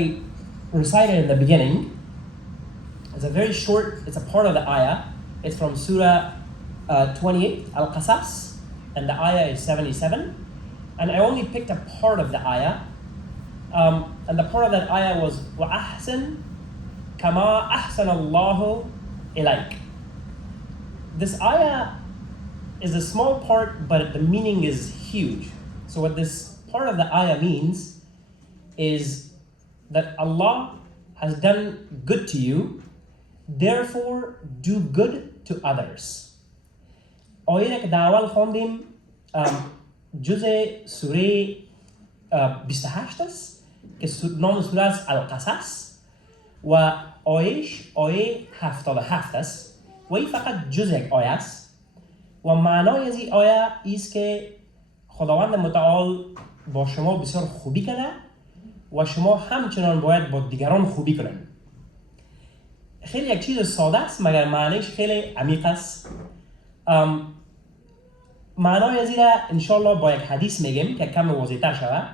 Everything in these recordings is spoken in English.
I recited in the beginning, it's a very short, it's a part of the ayah. It's from Surah 28, Al-Qasas, and the ayah is 77. And I only picked a part of the ayah. And the part of that ayah was, وَأَحْسِنْ كَمَا أَحْسَنَ اللَّهُ إِلَيْكَ. This ayah is a small part, but the meaning is huge. So what this part of the ayah means is that Allah has done good to you, therefore do good to others. آیه که در اول خواندیم جزء سوره 28 است که نام سوره است القصص و آیهش آیه 77 است و این فقط جزء یک آیه است و معنای از این آیه است که خداوند متعال با شما بسیار خوبی کرده و شما همچنان باید با دیگران خوبی کنید. خیلی یک چیز ساده است مگر معنیش خیلی عمیق است. معنای از این را انشالله با یک حدیث میگیم که کم واضح‌تر شود.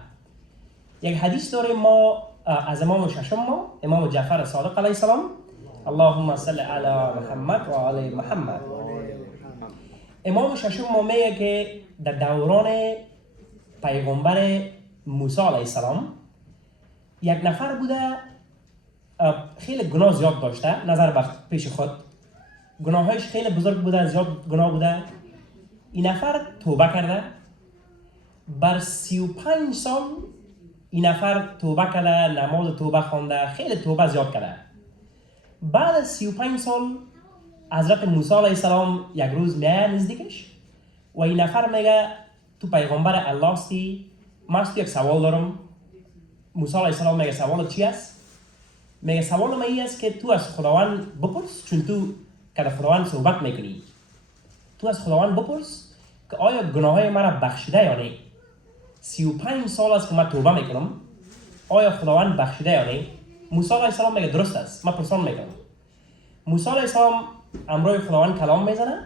یک حدیث داریم ما از امام ششم ما، امام جعفر صادق علیه السلام، اللهم صل علی محمد و علی محمد. امام ششم ما میگه که در دوران پیغمبر موسی علیه السلام یک نفر بوده خیلی گناه زیاد داشته نظر به پیش خود، گناهایش خیلی بزرگ بوده، زیاد گناه بوده. این نفر توبه کرده، بر 35 سال این نفر توبه کرده، نماز توبه خوانده، خیلی توبه زیاد کرده. بعد از 35 سال حضرت موسی علیه السلام یک روز میاد نزدیکش و این نفر میگه تو پیغمبر الله هستی، من از تو یک سوال دارم. موسی علیه السلام میگه سوال چی است؟ میگه سوال من این است که تو از خداوند بپرس، چون تو که خداوند صحبت میکنی، تو از خداوند بپرس که آیا گناههای مرا بخشیده یا نه. 35 سال است که من توبه میکنم، آیا خداوند بخشیده یا نه؟ موسی علیه السلام میگه درست است، من پرسان میکنم. موسی علیه السلام امروی خداوند کلام میزنه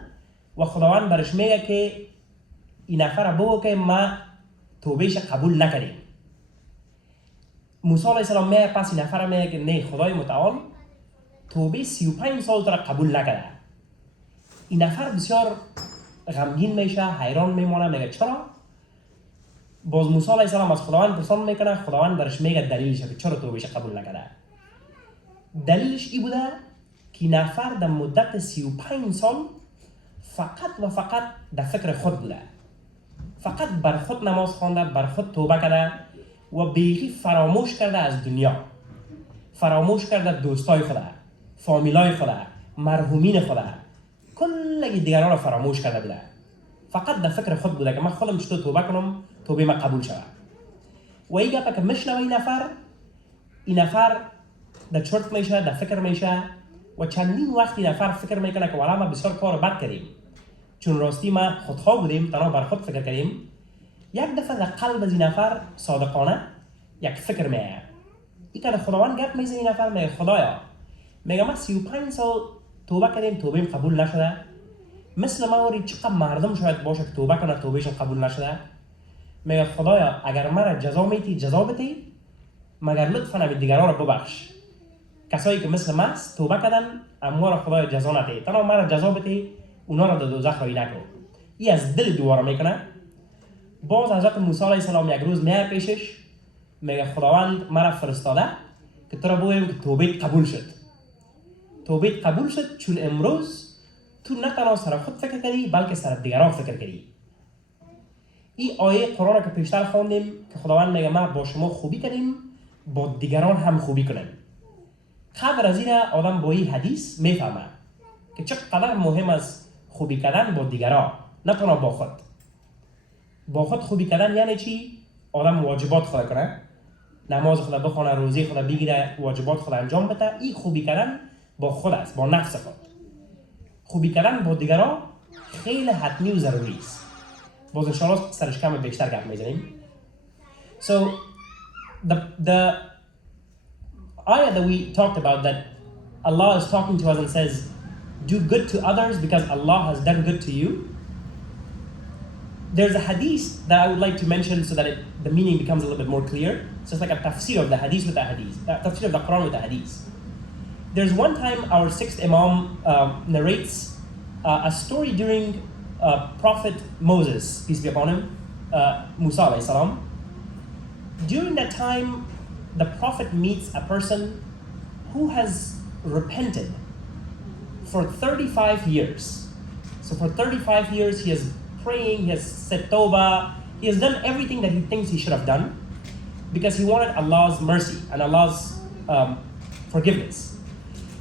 و خداوند برش میگه که این نفر بگو که ما توبهش قبول نکردیم. موسی علیه السلام میگه پس این نفر میگه که نه، خدای متعال توبه 35 سال تو را قبول نکرده. این نفر بسیار غمگین میشه، حیران میمونه، میگه چرا؟ باز موسی علیه السلام از خداوند پرسان میکنه، خداوند برش میگه دلیلش که چرا توبهش قبول نکرده. دلیلش این بوده که نفر در مدت 35 سال فقط و فقط در فکر خود بوده، فقط بر خود نماز خوانده، بر خود توبه کرده و بیخی فراموش کرده از دنیا، فراموش کرده دوستای خود، فامیلای خود، مرحومین خود، کل دیگران را فراموش کرده بوده. فقط در فکر خود بوده که من خودم چطور توبه کنم توبه من قبول شود. و این گپه که میشنوه این نفر در چرت میشه، در فکر میشه و چندین وقت این نفر فکر میکنه که والا ما بسیار کار بد کردیم، چون راستی ما خودخواه بودیم، تنها بر خود فکر کردیم. یک دفعه در قلب از این نفر صادقانه یک فکر میاد. این که خداوند گپ میزنه، این نفر میگه خدایا، میگه ما 35 سال توبه کردیم، توبه قبول نشده. مثل ما وری چقدر مردم شاید باشه که توبه کنه توبهشون قبول نشده. میگه خدایا اگر مرا جزا میتی جزا بده، مگر لطفاً همین دیگران را ببخش. کسایی که مثل ما توبه کردن اما را خدایا جزا نده، تنها مرا جزا بده، اونا را در دوزخ رای نکن. این از دل دوباره میکنه. باز حضرت موسی علیه السلام یک روز میاد پیشش، میگه خداوند مرا فرستاده که تو را بگویم که توبه قبول شد. توبه قبول شد چون امروز تو نه تنها سر خود فکر کردی بلکه سر دیگران فکر کردی. این آیه قرآن که پیشتر خواندیم که خداوند میگه ما با شما خوبی کردیم، با دیگران هم خوبی کنیم. قدر از این آدم با این حدیث میفهمه که چقدر مهم است خوبی کردن با دیگران، نه تنها با خود. با خود خوبی کردن یعنی چی؟ آدم واجبات خود کنه، نماز خود بخونه، روزی خود بگیره، واجبات خود انجام بده. این خوبی کردن با خود است، با نفس خود. خوبی کردن با دیگران خیلی حتمی و ضروری است. باز انشاءالله سرش کم بیشتر گپ میزنیم. So the ayah that we talked about, that Allah is talking to us and says do good to others because Allah has done good to you. There's a hadith that I would like to mention so that the meaning becomes a little bit more clear. So it's like a tafsir of the hadith with the hadith, tafsir of the Quran with the hadith. There's one time our sixth Imam narrates a story during Prophet Moses, peace be upon him, Musa alayhi salam. During that time, the Prophet meets a person who has repented for 35 years. So for 35 years, he is praying, he has said tawbah, he has done everything that he thinks he should have done because he wanted Allah's mercy and Allah's forgiveness.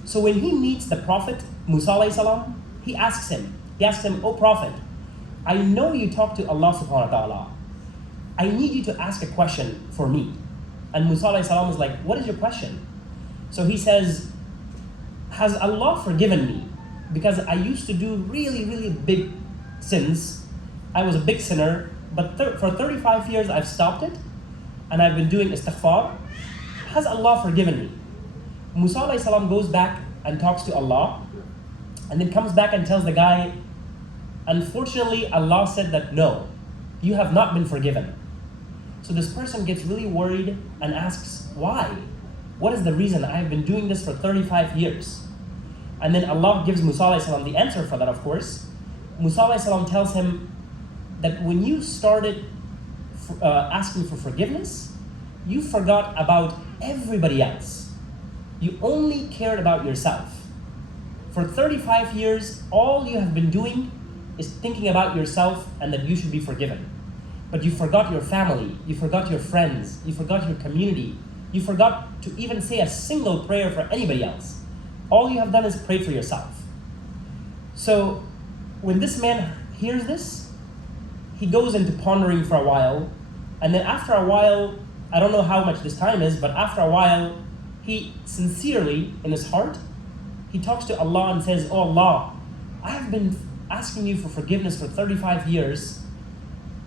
So when he meets the Prophet Musa alayhi salam, he asks him, "O Prophet, I know you talk to Allah subhanahu wa ta'ala. I need you to ask a question for me." And Musa alayhi salam is like, "What is your question?" So he says, "Has Allah forgiven me? Because I used to do really, really big sins. I was a big sinner, but for 35 years I've stopped it, and I've been doing istighfar. Has Allah forgiven me?" Musa alayhi salam goes back and talks to Allah, and then comes back and tells the guy, "Unfortunately, Allah said that no, you have not been forgiven." So this person gets really worried and asks, "Why? What is the reason? I've been doing this for 35 years. And then Allah gives Musa alayhi salam the answer for that, of course. Musa alayhi salam tells him that when you started asking for forgiveness, you forgot about everybody else. You only cared about yourself. For 35 years, all you have been doing is thinking about yourself and that you should be forgiven. But you forgot your family, you forgot your friends, you forgot your community, you forgot to even say a single prayer for anybody else. All you have done is pray for yourself." So when this man hears this, he goes into pondering for a while, and then after a while, I don't know how much this time is, but after a while, he sincerely, in his heart, he talks to Allah and says, "Oh Allah, I have been asking you for forgiveness for 35 years,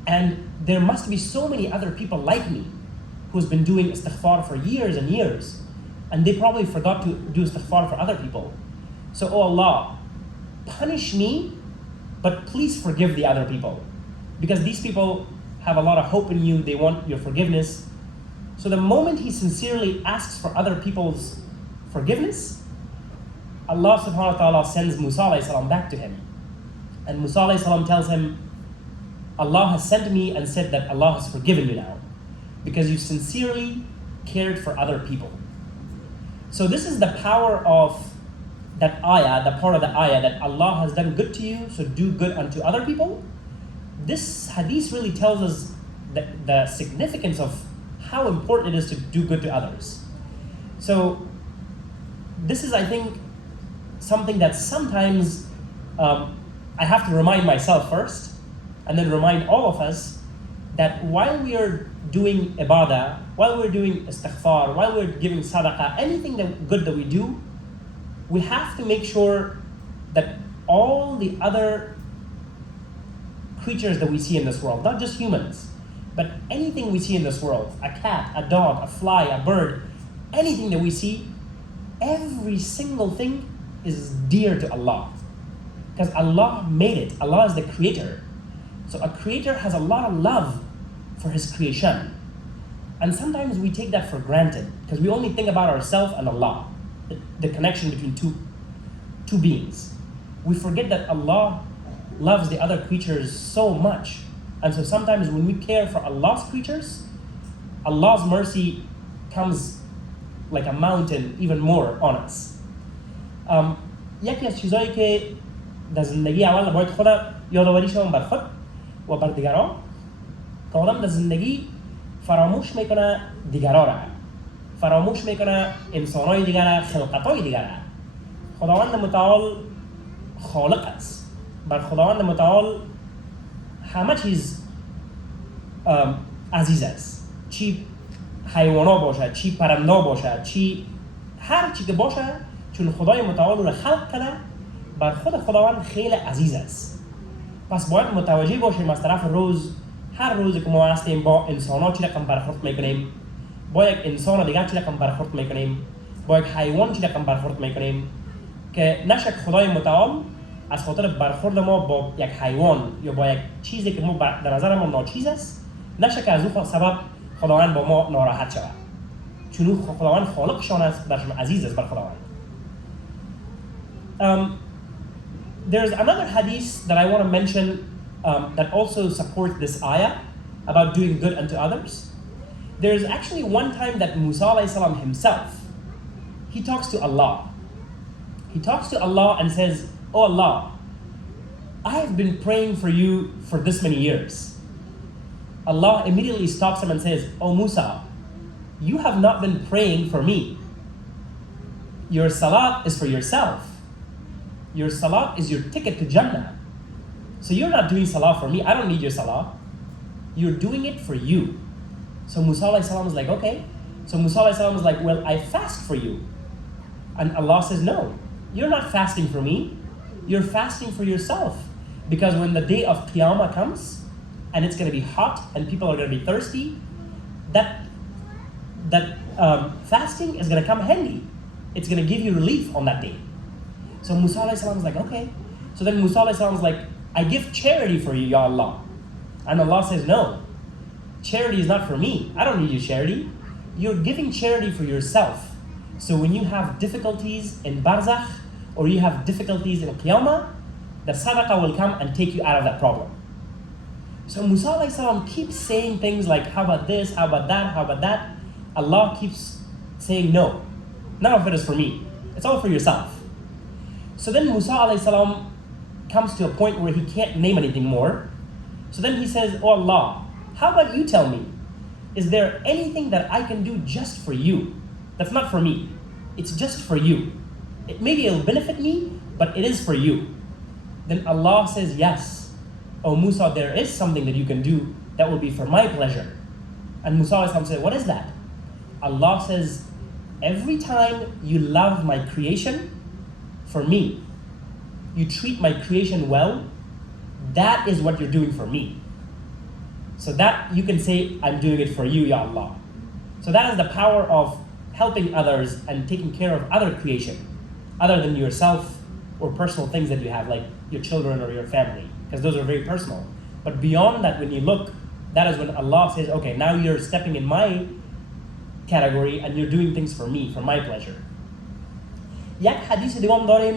and there must be so many other people like me who's been doing istighfar for years and years, and they probably forgot to do istighfar for other people. So, oh Allah, punish me, but please forgive the other people, because these people have a lot of hope in you, they want your forgiveness." So the moment he sincerely asks for other people's forgiveness, Allah subhanahu wa ta'ala sends Musa alayhi salam back to him. And Musa alayhi salam tells him, "Allah has sent me and said that Allah has forgiven you now, because you sincerely cared for other people." So this is the power of that ayah, the part of the ayah that Allah has done good to you, so do good unto other people. This hadith really tells us the significance of how important it is to do good to others. So this is, I think, something that sometimes I have to remind myself first, and then remind all of us that while we are doing ibadah, while we're doing istighfar, while we're giving sadaqah, anything good that we do, we have to make sure that all the other creatures that we see in this world, not just humans, but anything we see in this world, a cat, a dog, a fly, a bird, anything that we see, every single thing is dear to Allah. Because Allah made it. Allah is the creator. So a creator has a lot of love for his creation. And sometimes we take that for granted because we only think about ourselves and Allah, the connection between two beings. We forget that Allah loves the other creatures so much. And so sometimes when we care for Allah's creatures, Allah's mercy comes like a mountain even more on us. یکی از چیزایی که در زندگی اول باید خود یادآوری شوم بر خود و بر دیگران که آدم در زندگی فراموش میکنه دیگران را، فراموش میکنه انسانهای دیگر را، خلقتهای دیگر را. خداوند متعال خالق است. بر خداوند متعال همه چیز عزیز است. چی حیوانا باشد، چی پرنده باشد، چی هر چی که باشد، چون خدای متعال رو خلق کنه، بر خود خداوند خیلی عزیز است. پس باید متوجه باشیم از طرف روز، هر روزی که ما هستیم با انسان‌ها چی رقم برخورد میکنیم، با یک انسان دیگر چی رقم برخورد میکنیم، با یک حیوان چی رقم برخورد میکنیم، که نشک خدای متعال از خاطر برخورد ما با یک حیوان یا با یک چیزی که ما در نظر ما ناچیز است، نشک از اون سبب خداوند با ما ناراحت شود، چون خداوند خالقشان است، برشان عزیز است بر خداوند. There's another hadith that I want to mention that also supports this ayah about doing good unto others. There's actually one time that Musa alayhi salam himself, he talks to Allah. He talks to Allah and says, "Oh Allah, I have been praying for you for this many years." Allah immediately stops him and says, "Oh Musa, you have not been praying for me. Your salat is for yourself. Your salat is your ticket to Jannah. So you're not doing salah for me. I don't need your salah. You're doing it for you." So Musa alayhi salam is like, okay. So Musa alayhi salam is like, well, I fast for you. And Allah says, no, you're not fasting for me. You're fasting for yourself. Because when the day of Qiyamah comes, and it's going to be hot, and people are going to be thirsty, that fasting is going to come handy. It's going to give you relief on that day. So Musa alayhi salam is like, okay. So then Musa alayhi salam is like, I give charity for you, Ya Allah. And Allah says, no, charity is not for me. I don't need your charity. You're giving charity for yourself. So when you have difficulties in barzakh, or you have difficulties in Qiyamah, the sadaqah will come and take you out of that problem. So Musa alayhi salam keeps saying things like, how about this, how about that, how about that? Allah keeps saying, no, none of it is for me. It's all for yourself. So then Musa alayhi salam comes to a point where he can't name anything more. So then he says, oh Allah, how about you tell me, is there anything that I can do just for you? That's not for me. It's just for you. Maybe it'll benefit me, but it is for you. Then Allah says, yes. Oh Musa, there is something that you can do that will be for my pleasure. And Musa said, what is that? Allah says, every time you love my creation for me, you treat my creation well, that is what you're doing for me. So that you can say, I'm doing it for you, Ya Allah. So that is the power of helping others and taking care of other creation, other than yourself or personal things that you have, like your children or your family, because those are very personal. But beyond that, when you look, that is when Allah says, okay, now you're stepping in my category and you're doing things for me, for my pleasure. یک حدیث دیگه هم داریم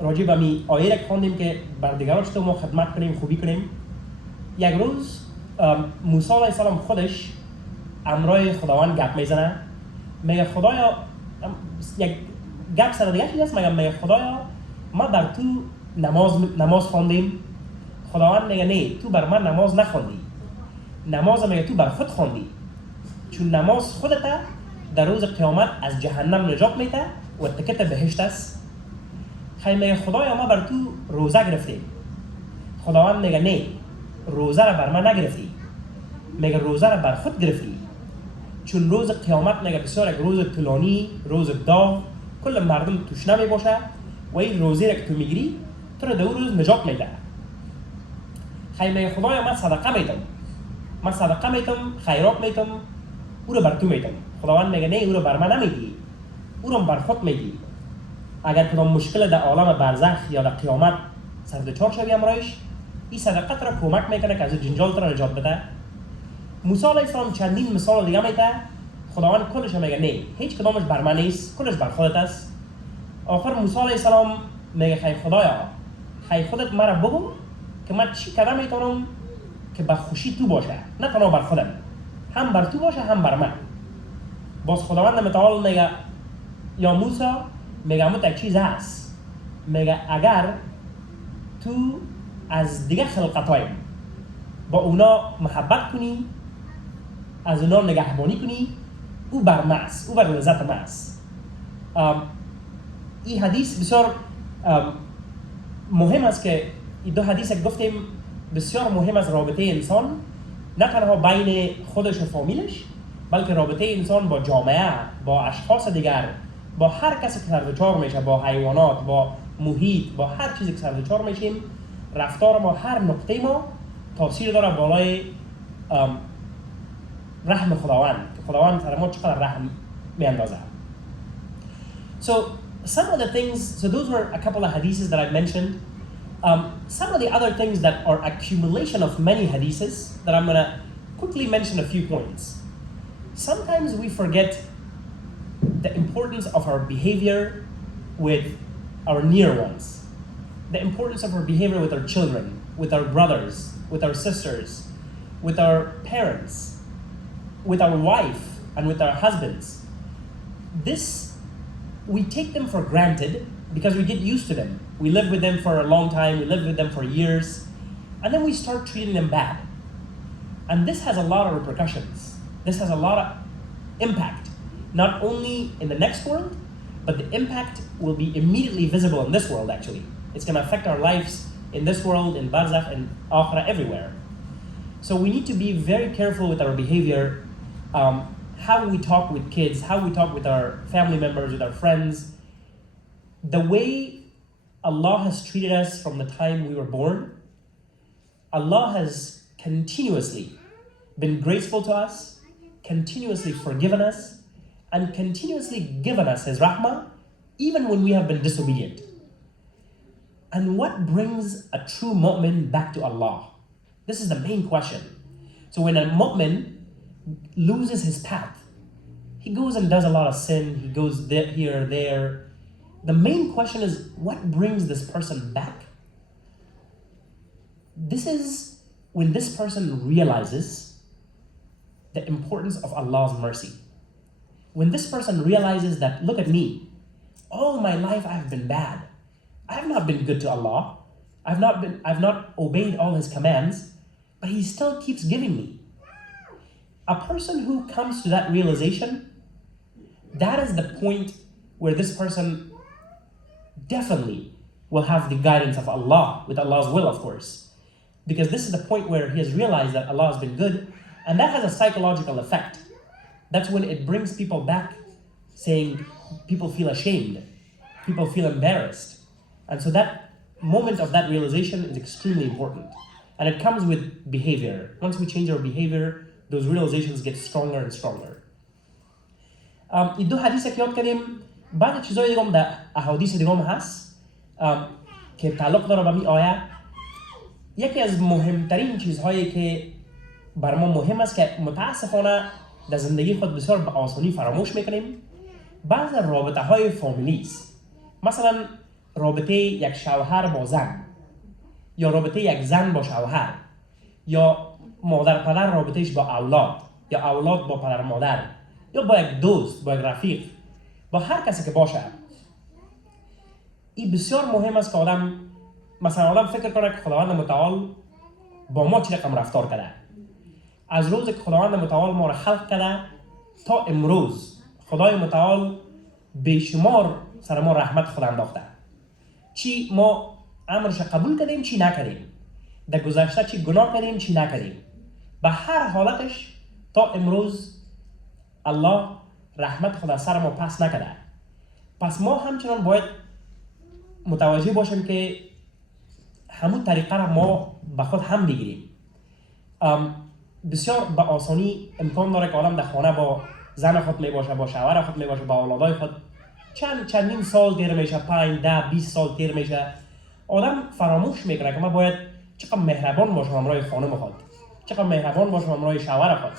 راجع به می آیه را خواندیم که بر دیگران چطور ما خدمت کنیم، خوبی کنیم. یک روز موسی علیه السلام خودش امرای خداوند گپ میزنه، میگه خدایا، یک گپ سر دیگه چیز است، میگه خدایا ما بر تو نماز خواندیم. خداوند میگه نه، تو بر من نماز نخواندی، نماز میگه تو بر خود خواندی، چون نماز خودت در روز قیامت از جهنم نجات میده و تکت بهشت است. خیلی میگه خدایا ما بر تو روزه گرفتیم. خداوند میگه نه، روزه را بر من نگرفتی، میگه روزه را بر خود گرفتی، چون روز قیامت میگه بسیار یک روز طولانی، روز داغ، کل مردم تشنه میباشه و این روزه را که تو میگیری تو را در روز نجات میده. خیلی میگه خدایا من صدقه میتم، من صدقه میتم، خیرات میتم، او را بر تو میتم. خداوند میگه نه، او را بر من نمیدی، او را بر خود میدی. اگر کدام مشکل در عالم برزخ یا در قیامت سر دچار شوی امرایش، این صدقه را کمک میکنه که از جنجال را نجات بده. موسی علیه السلام چندین مثال دیگه میده، خداوند کلش میگه نه، هیچ کدامش بر من نیست، کلش بر خودت است. آخر موسی علیه السلام میگه خی خدایا، خی خودت مرا بگو که من چی کردم میتونم که به خوشی تو باشه، نه تنها بر خودم، هم بر تو باشه هم بر من. باز خداوند متعال میگه یا موسی، میگه امو یک چیز هست، میگه اگر تو از دیگه خلقتایم با اونا محبت کنی، از اونا نگهبانی کنی، او بر ماست، او بر لذت ماست. این حدیث بسیار مهم است که این دو حدیث که گفتیم بسیار مهم است رابطه انسان، نه تنها بین خودش و فامیلش، بلکه رابطه انسان با جامعه، با اشخاص دیگر، با هر کسی که سرزچار میشه، با حیوانات، با محیط، با هر چیزی که سرزچار میشیم. رفتار ما هر نقطه ما تاثیر داره بالای رحم خداوند، که خداوند سر ما چقدر رحم میاندازه. So some of the things, so those were a couple of hadiths that I mentioned. Some of the other things that are accumulation of many hadiths that I'm going to quickly mention a few points. Sometimes we forget the importance of our behavior with our near ones, the importance of our behavior with our children, with our brothers, with our sisters, with our parents, with our wife, and with our husbands. This, we take them for granted because we get used to them. We live with them for a long time, we live with them for years, and then we start treating them bad. And this has a lot of repercussions. This has a lot of impact, not only in the next world, but the impact will be immediately visible in this world, actually. It's going to affect our lives in this world, in Barzakh, and Akhirah, everywhere. So we need to be very careful with our behavior, how we talk with kids, how we talk with our family members, with our friends. The way Allah has treated us from the time we were born, Allah has continuously been graceful to us, continuously forgiven us, and continuously given us His rahmah, even when we have been disobedient. And what brings a true mu'min back to Allah? This is the main question. So when a mu'min loses his path, he goes and does a lot of sin, he goes there, here, there. The main question is, what brings this person back? This is when this person realizes the importance of Allah's mercy. When this person realizes that, look at me, all my life I have been bad. I have not been good to Allah. I've not obeyed all His commands, but He still keeps giving me. A person who comes to that realization, that is the point where this person definitely will have the guidance of Allah, with Allah's will, of course. Because this is the point where he has realized that Allah has been good, and that has a psychological effect. That's when it brings people back, saying people feel ashamed, people feel embarrassed. And so that moment of that realization is extremely important. And it comes with behavior. Once we change our behavior, those realizations get stronger and stronger. این دو حدیث که یاد کردیم، بعد چیزای دیگه هم در احادیث دیگه هم هست که تعلق داره به این آیه. یکی از مهمترین چیزهایی که بر ما مهم است که متاسفانه در زندگی خود بسیار به آسانی فراموش میکنیم، بعض رابطه های فامیلی است. مثلا رابطه یک شوهر با زن، یا رابطه یک زن با شوهر، یا مادر پدر رابطهش با اولاد، یا اولاد با پدر مادر، یا با یک دوست، با یک رفیق، با هر کسی که باشه. این بسیار مهم است که آدم فکر کنه که خداوند متعال با ما چه رقم رفتار کرده. از روزی که خداوند متعال ما را خلق کرده تا امروز، خدای متعال بیشمار سر ما رحمت خود انداخته. چی ما امرش قبول کردیم، چی نکردیم. در گذشته چی گناه کردیم، چی نکردیم. به هر حالتش تا امروز الله رحمت خود از سر ما پس نکرده. پس ما همچنان باید متوجه باشیم که همون طریقه را ما به خود هم بگیریم. بسیار به آسانی امکان داره که آدم در خانه با زن خود می باشه، با شوهر خود می باشه، با اولادای خود چندین سال تیر میشه، 5 10 20 سال تیر میشه. آدم فراموش میکنه که ما باید چقدر مهربان باشم همراه خانم خود، چقدر مهربان باشم همراه شوهر خود،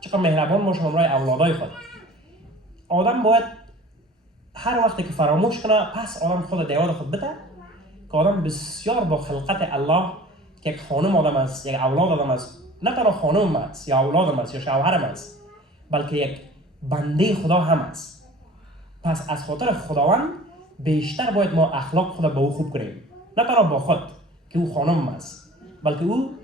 چقدر مهربان باشم همراه اولادای خود. آدم باید هر وقتی که فراموش کنه، پس آدم خود دیاد خود بده که آدم بسیار با خلقت الله که یک خانم آدم است، یک اولاد آدم است، نه تنها خانم است یا اولادم است یا شوهرم است، بلکه یک بنده خدا هم است. پس از خاطر خداوند بیشتر باید ما اخلاق خود با او خوب کنیم، نه تنها با خود که او خانم است، بلکه او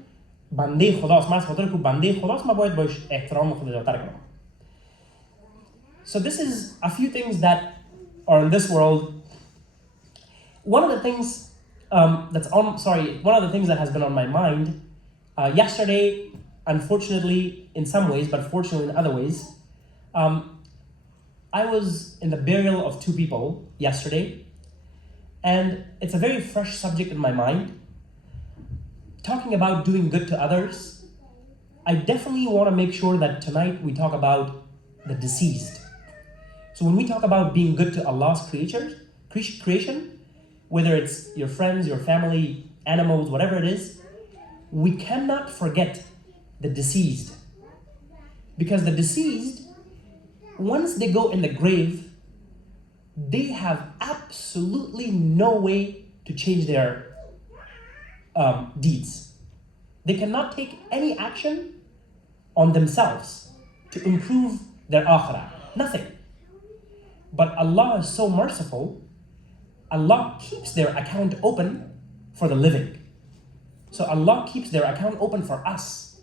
بنده خداست. من از خاطر که او بنده خداست، ما باید باش احترام خود زیادتر کنیم. So this is a few things that are in this world. One of the things one of the things that has been on my mind yesterday, unfortunately in some ways, but fortunately in other ways, I was in the burial of 2 people yesterday, and it's a very fresh subject in my mind. Talking about doing good to others, I definitely want to make sure that tonight we talk about the deceased. So when we talk about being good to Allah's creation, whether it's your friends, your family, animals, whatever it is, we cannot forget the deceased, Because the deceased, once they go in the grave, they have absolutely no way to change their deeds. They cannot take any action on themselves to improve their akhirah. Nothing. But Allah is so merciful. Allah keeps their account open for the living. So Allah keeps their account open for us.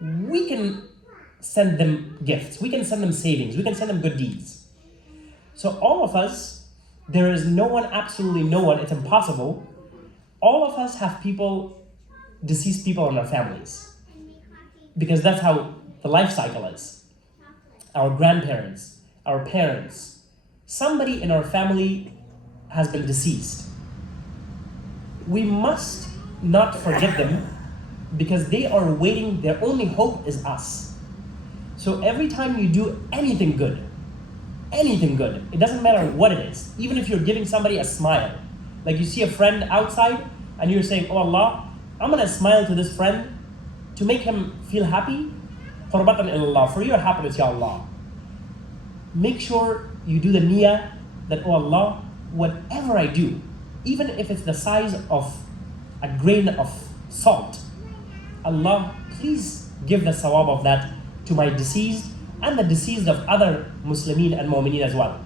We can send them gifts. We can send them savings. We can send them good deeds. So all of us, there is no one, absolutely no one, it's impossible. All of us have people, deceased people in our families. Because that's how the life cycle is. Our grandparents, our parents, somebody in our family has been deceased. We must not forget them because they are waiting, their only hope is us. So every time you do anything good, it doesn't matter what it is, even if you're giving somebody a smile, like you see a friend outside and you're saying, oh Allah, I'm gonna smile to this friend to make him feel happy, qurbatan ilallah, for your happiness, ya Allah. Make sure you do the niyyah that, oh Allah, whatever I do, even if it's the size of a grain of salt, Allah, please give the sawab of that to my deceased and the deceased of other Muslimin and Mu'mineen as well.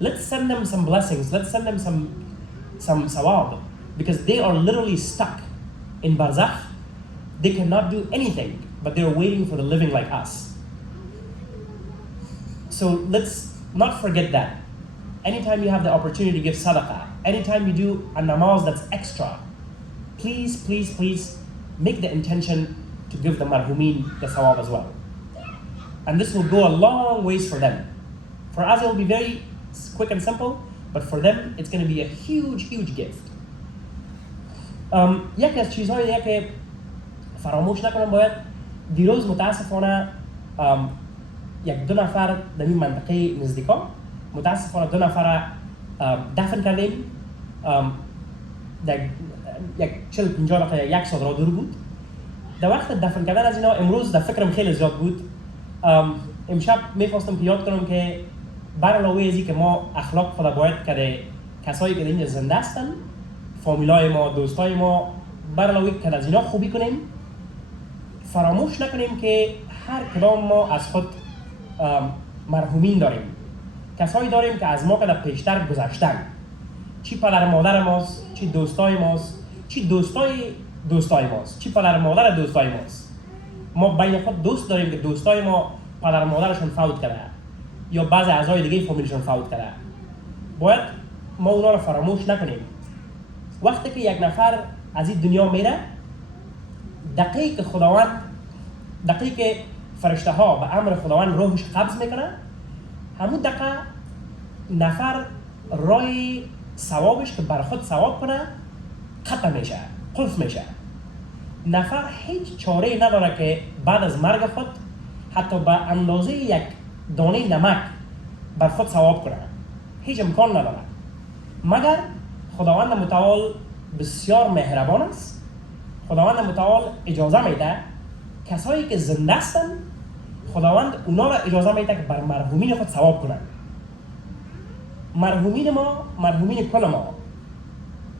Let's send them some blessings, let's send them some sawab, because they are literally stuck in barzakh. They cannot do anything, but they're waiting for the living like us. So let's not forget that. Anytime you have the opportunity to give sadaqah, anytime you do a namaz that's extra, please, please, please make the intention to give the marhumin the sawab as well. And this will go a long ways for them. For us, it will be very quick and simple, but for them, it's going to be a huge, huge gift. یکی از چیزهایی که فراموش نکنم باید دیروز متاسفانه یک دو نفر در این منطقه نزدیکا متاسفانه دو نفر دفن کردیم در یک 40-50 دقیقه یک ساعت را دور بود. در وقت دفن کردن از اینا امروز در فکرم خیلی زیاد بود. امشب میخواستم پیاد کنم که بر علاوه ازی که ما اخلاق خدا باید که کسایی که اینجا زنده هستن، فامیلای ما، دوستای ما، بر علاوه که از اینا خوبی کنیم، فراموش نکنیم که هر کدام ما از خود مرحومین داریم. کسایی داریم که از ما که در پیشتر گذشتن، چی پدر مادر ماست، چی دوستای ماست، چی دوستای ماست، چی پدر مادر دوستای ماست. ما بین خود دوست داریم که دوستای ما پدر مادرشون فوت کرده یا بعض اعضای دیگه فامیلشون فوت کرده. باید ما اونا رو فراموش نکنیم. وقتی که یک نفر از این دنیا میره، دقیقه که فرشته ها به امر خداوند روحش قبض میکنه، همون دقیقه نفر رای ثوابش که بر خود ثواب کنه ختم میشه، قلف میشه. نفر هیچ چاره نداره که بعد از مرگ خود حتی به اندازه یک دانه نمک بر خود ثواب کنه. هیچ امکان نداره مگر خداوند متعال بسیار مهربان است. خداوند متعال اجازه میده کسایی که زنده هستن، خداوند اونا را اجازه میده که بر مرحومین خود ثواب کنن. مرحومین ما، مرحومین کل ما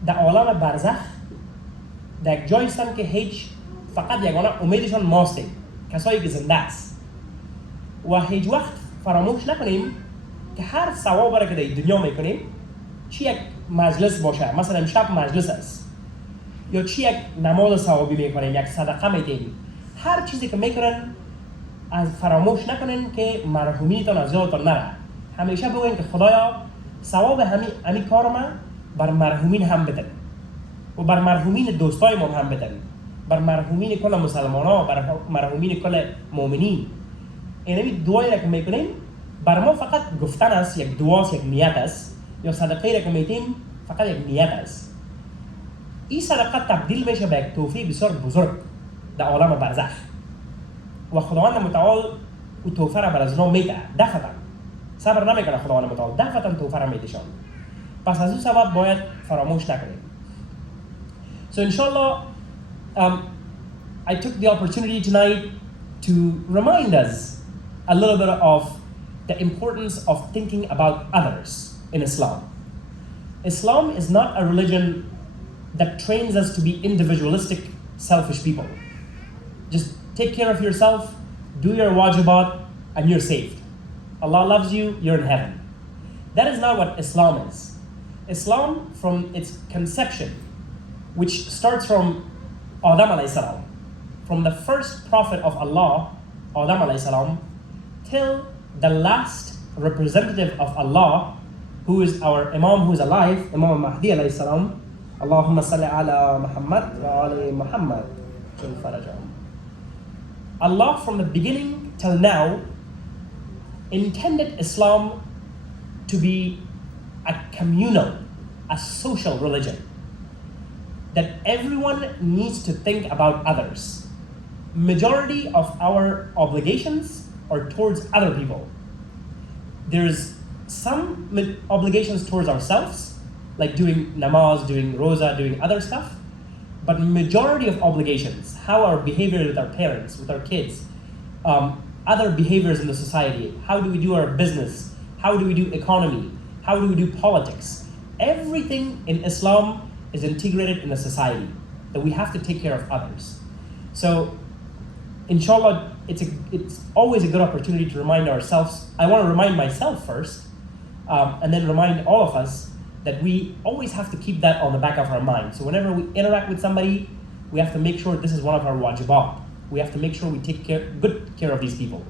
در عالم برزخ در یک جایی هستن که هیچ فقط یگانه امیدشان ماستیم، کسایی که زنده است. و هیچ وقت فراموش نکنیم که هر ثواب را که در دنیا میکنیم، چی یک مجلس باشه، مثلا امشب مجلس است، یا چی یک نماز ثوابی میکنیم، یک صدقه میدیم، هر چیزی که میکنن از فراموش نکنین که مرحومینتان از یادتان نره. همیشه بگوین که خدایا ثواب همین کار ما بر مرحومین هم بدن و بر مرحومین دوستای ما هم بدن، بر مرحومین کل مسلمان ها، بر مرحومین کل مؤمنین. اینمی دعایی را که میکنیم بر ما فقط گفتن است، یک دعاست، یک نیت است، یا صدقه را که میدیم فقط یک نیت است. این صدقه تبدیل میشه به یک تحفه بسیار بزرگ در عالم برزخ و خداوند متعال او تحفه را بر از اونا میده. دفعتا صبر نمیکنه خداوند متعال، دفعتا تحفه را میدهشان. پس از اون سبب باید فراموش نکنیم. So inshallah, I took the opportunity tonight to remind us a little bit of the importance of thinking about others in Islam. Islam is not a religion that trains us to be individualistic, selfish people. Just take care of yourself, do your wajibat, and you're saved. Allah loves you, you're in heaven. That is not what Islam is. Islam, from its conception, which starts from Adam alayhi salam, from the first prophet of Allah, Adam alayhi salam, till the last representative of Allah, who is our Imam who is alive, Imam Mahdi alayhi salam, Allahumma salli ala Muhammad wa ali Muhammad. Allah from the beginning till now intended Islam to be a communal, a social religion. That everyone needs to think about others. Majority of our obligations are towards other people. There's some obligations towards ourselves, like doing namaz, doing roza, doing other stuff. But majority of obligations, how our behavior with our parents, with our kids, other behaviors in the society, how do we do our business, how do we do economy, how do we do politics, everything in Islam is integrated in the society, that we have to take care of others. So, inshallah, it's always a good opportunity to remind ourselves. I want to remind myself first, and then remind all of us that we always have to keep that on the back of our mind. So whenever we interact with somebody, we have to make sure this is one of our wajibat. We have to make sure we take good care of these people.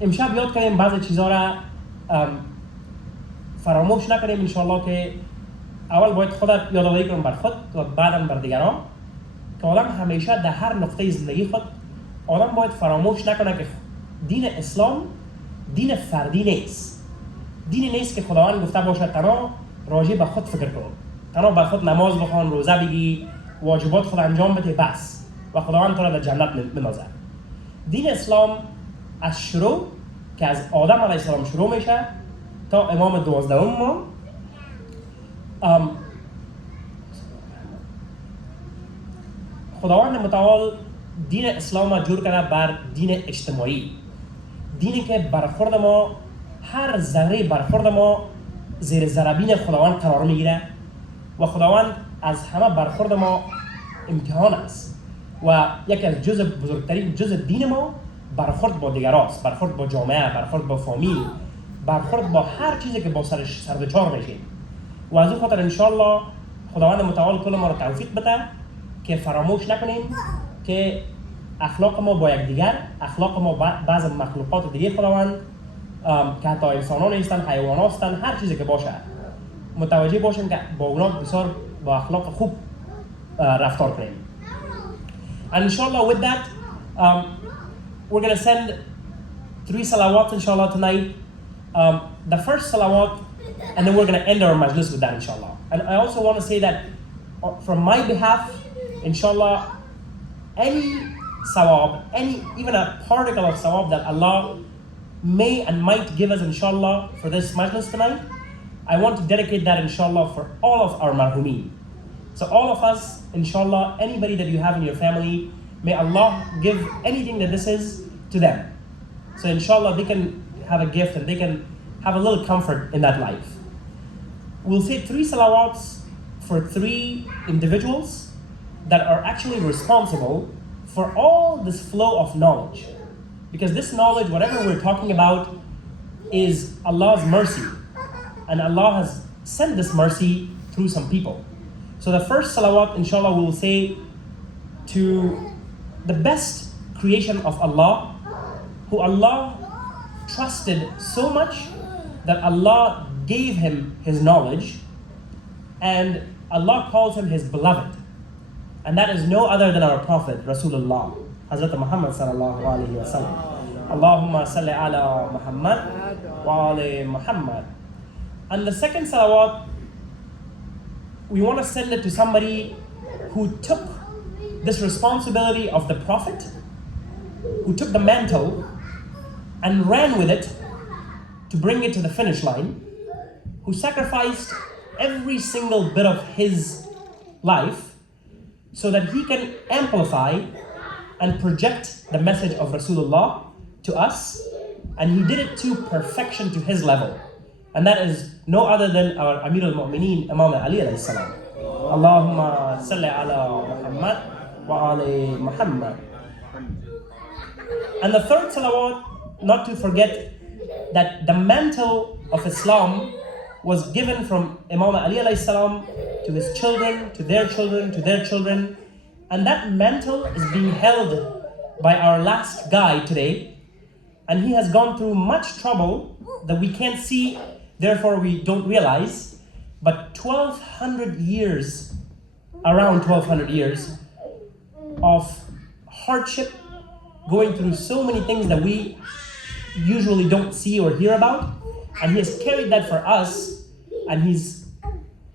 امشب یاد کنیم بعضی چیزها را فراموش نکنیم انشاءالله که اول باید خودت یادآوری کنیم بر خود و بعداً بر دیگران که آدم همیشه در هر نقطه زندگی خود آدم باید فراموش نکنه که دین اسلام دین فردی نیست. دینی نیست که خداوند گفته باشه تنها راجع به خود فکر کن، تنها به خود نماز بخوان، روزه بگی، واجبات خود انجام بده بس و خداوند تو را در جنت بنازه. دین اسلام از شروع که از آدم علیه السلام شروع میشه تا امام 12 ما خداوند متعال دین اسلام را جور کرده بر دین اجتماعی، دینی که برخورد ما هر ذره برخورد ما زیر ذربین خداوند قرار میگیره و خداوند از همه برخورد ما امتحان است و یکی از بزرگترین جزء دین ما برخورد با دیگراست، برخورد با جامعه، برخورد با فامیل، برخورد با هر چیزی که با سرش سردچار میشه. و از اون خاطر انشالله خداوند متعال کل ما رو توفیق بده که فراموش نکنیم که اخلاق ما با یکدیگر، اخلاق ما بعض مخلوقات دیگه خداوند که حتی انسانان هستن، حیوانات هستن، هر چیزی که باشه متوجه باشیم که با اونا بسیار با اخلاق خوب رفتار کنیم. And inshallah with that we're going to send 3 salawats inshallah tonight. The first salawat, and then we're going to end our majlis with that inshallah. And I also want to say that from my behalf, inshallah, any sawab, even a particle of sawab that Allah may and might give us inshallah for this majlis tonight, I want to dedicate that inshallah for all of our marhumeen. So all of us, inshallah, anybody that you have in your family, may Allah give anything that this is to them. So inshallah they can have a gift and they can have a little comfort in that life. We'll say 3 salawats for 3 individuals that are actually responsible for all this flow of knowledge. Because this knowledge, whatever we're talking about, is Allah's mercy. And Allah has sent this mercy through some people. So the first salawat, inshallah, we will say to the best creation of Allah, who Allah trusted so much that Allah gave him his knowledge, and Allah calls him his beloved. And that is no other than our Prophet, Rasulullah, Hazrat Muhammad sallallahu alayhi wa sallam. Allahumma salli ala Muhammad wa ali Muhammad. And the second salawat, we want to send it to somebody who took this responsibility of the Prophet, who took the mantle and ran with it to bring it to the finish line, who sacrificed every single bit of his life so that he can amplify and project the message of Rasulullah to us, and he did it to perfection, to his level. And that is no other than our Amir al-Mu'mineen, Imam Ali alayhi salam. Allahumma salli ala Muhammad wa ali Muhammad. And the third salawat, not to forget that the mantle of Islam was given from Imam Ali alayhi salam to his children, to their children, to their children. And that mantle is being held by our last guy today. And he has gone through much trouble that we can't see, therefore we don't realize. But 1200 years, around 1200 years of hardship, going through so many things that we usually don't see or hear about. And he has carried that for us, and he's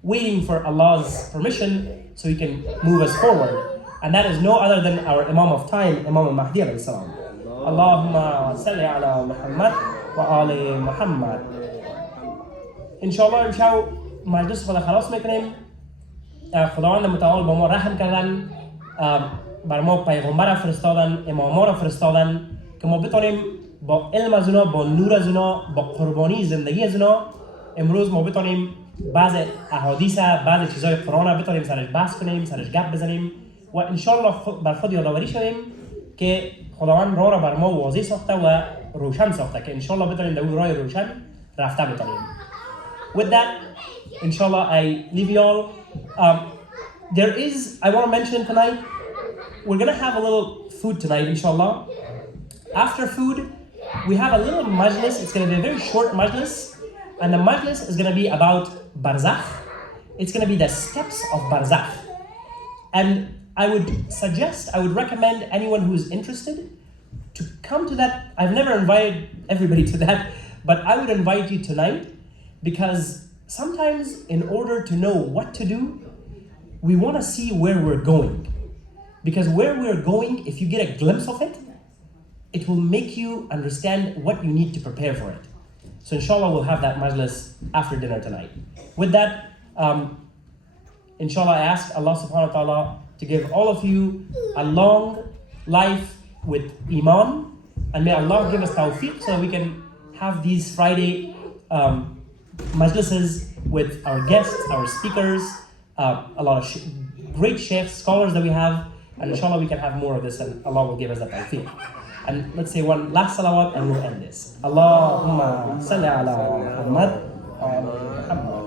waiting for Allah's permission so he can move us forward. And that is no other than our Imam of time, Imam al-Mahdi alayhi salam. Allahumma salli ala Muhammad wa ali Muhammad. انشاءالله امشب مجلس خدا خلاص میکنیم. خداوند متعال با ما رحم کردن، بر ما پیغمبر فرستادن، اماما را فرستادن که ما بتونیم با علم از اونا، با نور از اونا، با قربانی زندگی از اونا امروز ما بتونیم بعض احادیث، بعض چیزای قرآن بتونیم سرش بحث کنیم، سرش گپ بزنیم و انشاءالله بر خود یادآوری شویم که خداوند راه را بر ما واضح ساخته و روشن ساخته که انشاءالله بتونیم در اون راه روشن رفته بتونیم. With that, inshallah, I leave you all. I want to mention tonight, we're going to have a little food tonight, inshallah. After food, we have a little majlis. It's going to be a very short majlis. And the majlis is going to be about barzakh. It's going to be the steps of barzakh. And I would recommend anyone who's interested to come to that. I've never invited everybody to that, but I would invite you tonight, because sometimes in order to know what to do, we want to see where we're going. Because where we're going, if you get a glimpse of it, it will make you understand what you need to prepare for it. So inshallah, we'll have that majlis after dinner tonight. With that, inshallah, I ask Allah subhanahu wa ta'ala to give all of you a long life with iman, and may Allah give us tawfiq so that we can have these Friday majlises with our guests, our speakers, a lot of great sheikhs, scholars that we have, and inshallah we can have more of this, and Allah will give us that tawfiq. And let's say one last salawat and we'll end this. Allahumma salli ala Muhammad wa ala Muhammad.